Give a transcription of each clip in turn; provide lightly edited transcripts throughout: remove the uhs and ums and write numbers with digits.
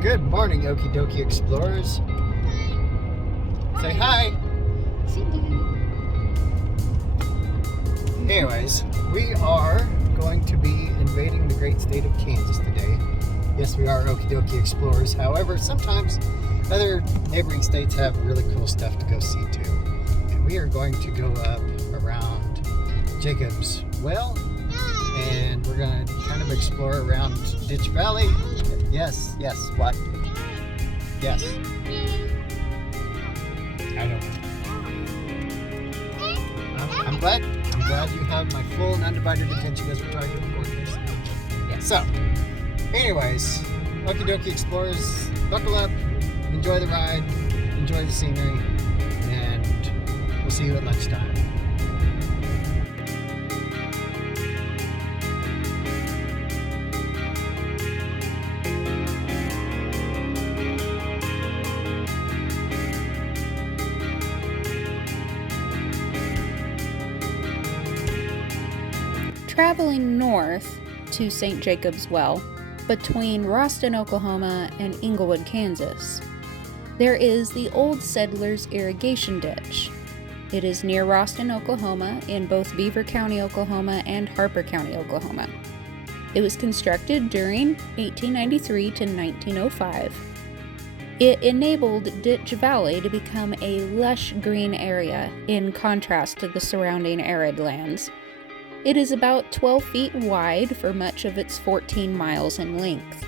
Good morning, Okie Dokie Explorers. Say hi. Anyways, we are going to be invading the great state of Kansas today. Yes, we are Okie Dokie Explorers. However, sometimes other neighboring states have really cool stuff to go see too. And we are going to go up around Jacob's Well, and we're going to kind of explore around Ditch Valley. Yes, what? Yes. I know. I'm glad you have my full and undivided attention as we're trying to record this. Yeah. So, anyways, Okie Dokie Explorers, buckle up, enjoy the ride, enjoy the scenery, and we'll see you at lunchtime. Traveling north to St. Jacob's Well, between Roston, Oklahoma and Englewood, Kansas, there is the Old Settlers Irrigation Ditch. It is near Roston, Oklahoma, in both Beaver County, Oklahoma and Harper County, Oklahoma. It was constructed during 1893 to 1905. It enabled Ditch Valley to become a lush green area in contrast to the surrounding arid lands. It is about 12 feet wide for much of its 14 miles in length,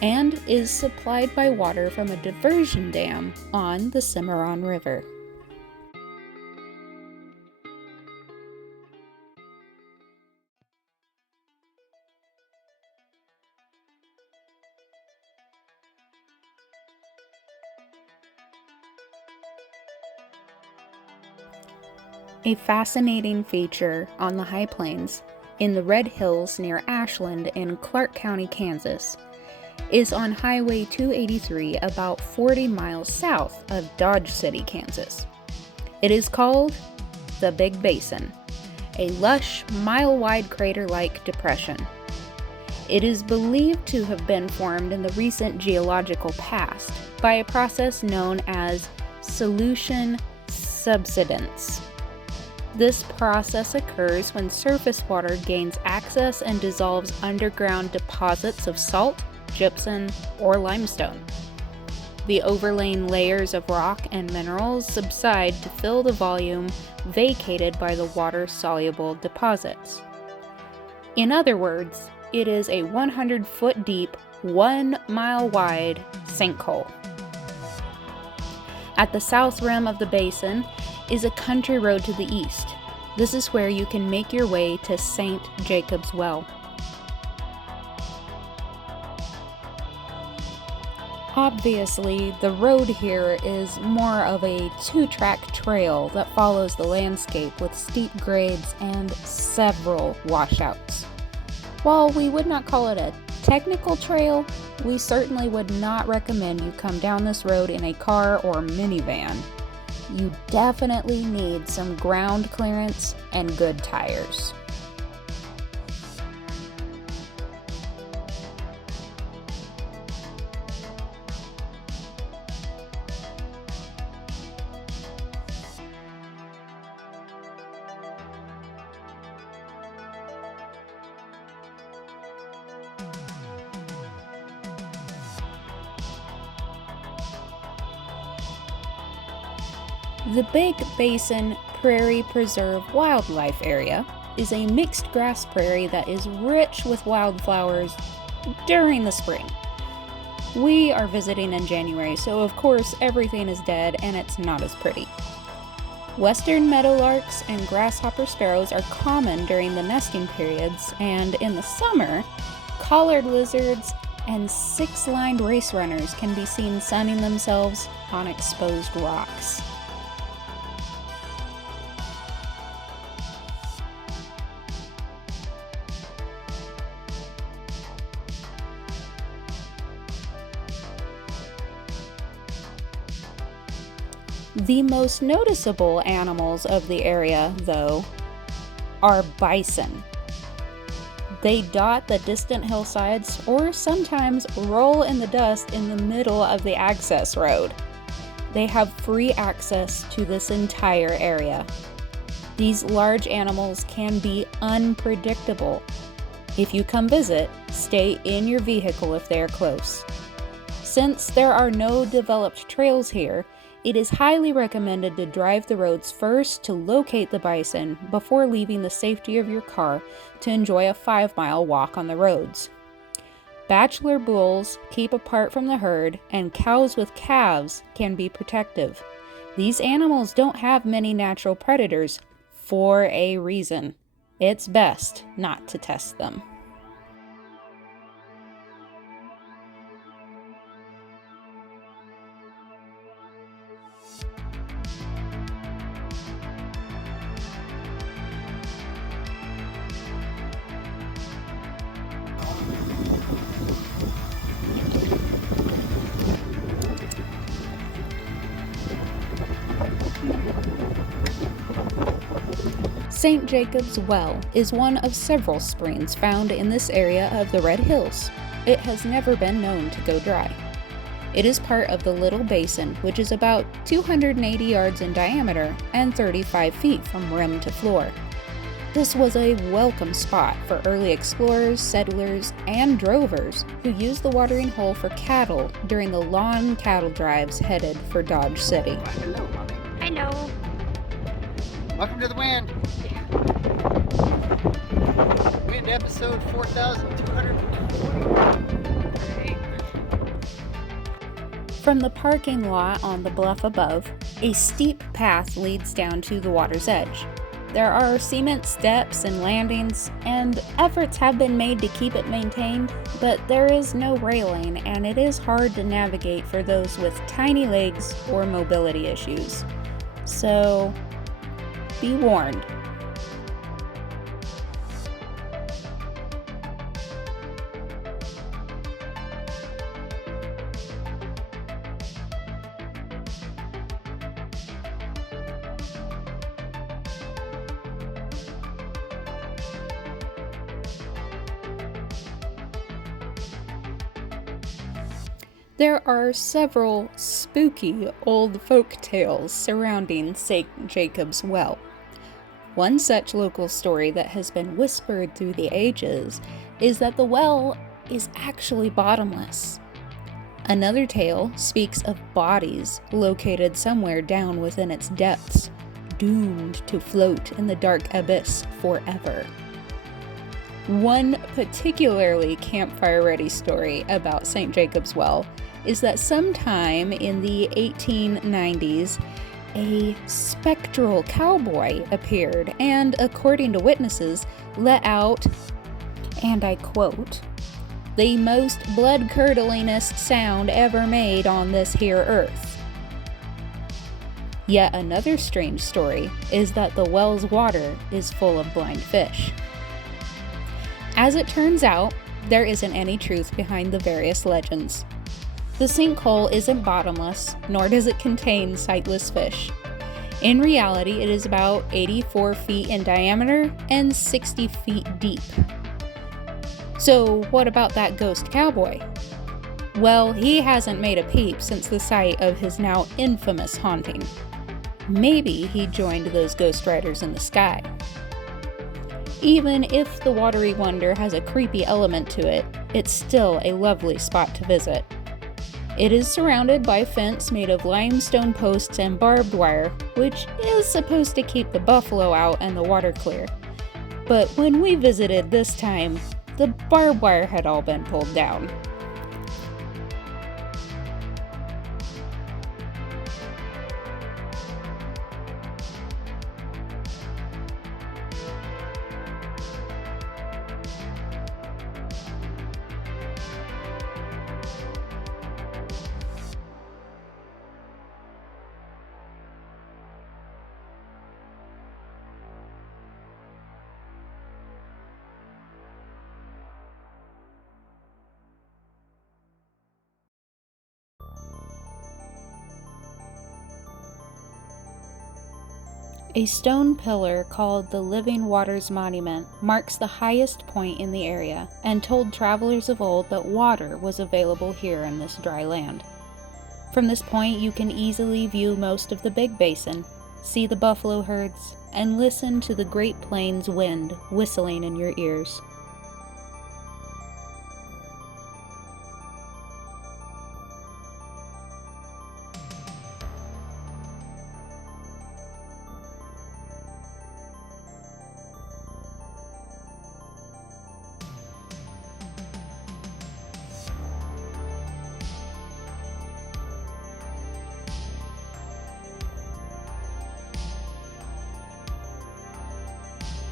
and is supplied by water from a diversion dam on the Cimarron River. A fascinating feature on the high plains in the Red Hills near Ashland in Clark County, Kansas, is on Highway 283 about 40 miles south of Dodge City, Kansas. It is called the Big Basin, a lush, mile-wide crater-like depression. It is believed to have been formed in the recent geological past by a process known as solution subsidence. This process occurs when surface water gains access and dissolves underground deposits of salt, gypsum, or limestone. The overlaying layers of rock and minerals subside to fill the volume vacated by the water-soluble deposits. In other words, it is a 100-foot deep, 1 mile wide sinkhole. At the south rim of the basin is a country road to the east. This is where you can make your way to St. Jacob's Well. Obviously, the road here is more of a two-track trail that follows the landscape with steep grades and several washouts. While we would not call it a technical trail, we certainly would not recommend you come down this road in a car or minivan. You definitely need some ground clearance and good tires. The Big Basin Prairie Reserve Wildlife Area is a mixed grass prairie that is rich with wildflowers during the spring. We are visiting in January, so of course everything is dead and it's not as pretty. Western meadowlarks and grasshopper sparrows are common during the nesting periods, and in the summer, collared lizards and six-lined race runners can be seen sunning themselves on exposed rocks. The most noticeable animals of the area, though, are bison. They dot the distant hillsides or sometimes roll in the dust in the middle of the access road. They have free access to this entire area. These large animals can be unpredictable. If you come visit, stay in your vehicle if they are close. Since there are no developed trails here, it is highly recommended to drive the roads first to locate the bison before leaving the safety of your car to enjoy a 5-mile walk on the roads. Bachelor bulls keep apart from the herd, and cows with calves can be protective. These animals don't have many natural predators for a reason. It's best not to test them. St. Jacob's Well is one of several springs found in this area of the Red Hills. It has never been known to go dry. It is part of the Little Basin, which is about 280 yards in diameter and 35 feet from rim to floor. This was a welcome spot for early explorers, settlers, and drovers who used the watering hole for cattle during the long cattle drives headed for Dodge City. Hello, Mommy. Hello. Welcome to the wind. Wind episode 4220. From the parking lot on the bluff above, a steep path leads down to the water's edge. There are cement steps and landings, and efforts have been made to keep it maintained, but there is no railing and it is hard to navigate for those with tiny legs or mobility issues. So, be warned. There are several spooky old folk tales surrounding St. Jacob's Well. One such local story that has been whispered through the ages is that the well is actually bottomless. Another tale speaks of bodies located somewhere down within its depths, doomed to float in the dark abyss forever. One particularly campfire-ready story about St. Jacob's Well is that sometime in the 1890s, a spectral cowboy appeared and, according to witnesses, let out, and I quote, "the most blood-curdlingest sound ever made on this here earth." Yet another strange story is that the well's water is full of blind fish. As it turns out, there isn't any truth behind the various legends. The sinkhole isn't bottomless, nor does it contain sightless fish. In reality, it is about 84 feet in diameter and 60 feet deep. So what about that ghost cowboy? Well, he hasn't made a peep since the site of his now infamous haunting. Maybe he joined those ghost riders in the sky. Even if the watery wonder has a creepy element to it, it's still a lovely spot to visit. It is surrounded by a fence made of limestone posts and barbed wire, which is supposed to keep the buffalo out and the water clear. But when we visited this time, the barbed wire had all been pulled down. A stone pillar called the Living Waters Monument marks the highest point in the area and told travelers of old that water was available here in this dry land. From this point, you can easily view most of the Big Basin, see the buffalo herds, and listen to the Great Plains wind whistling in your ears.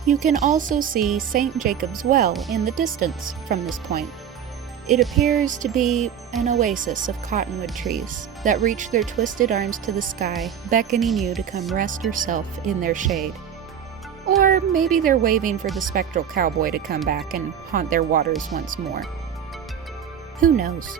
You can also see St. Jacob's Well in the distance from this point. It appears to be an oasis of cottonwood trees that reach their twisted arms to the sky, beckoning you to come rest yourself in their shade. Or maybe they're waving for the spectral cowboy to come back and haunt their waters once more. Who knows?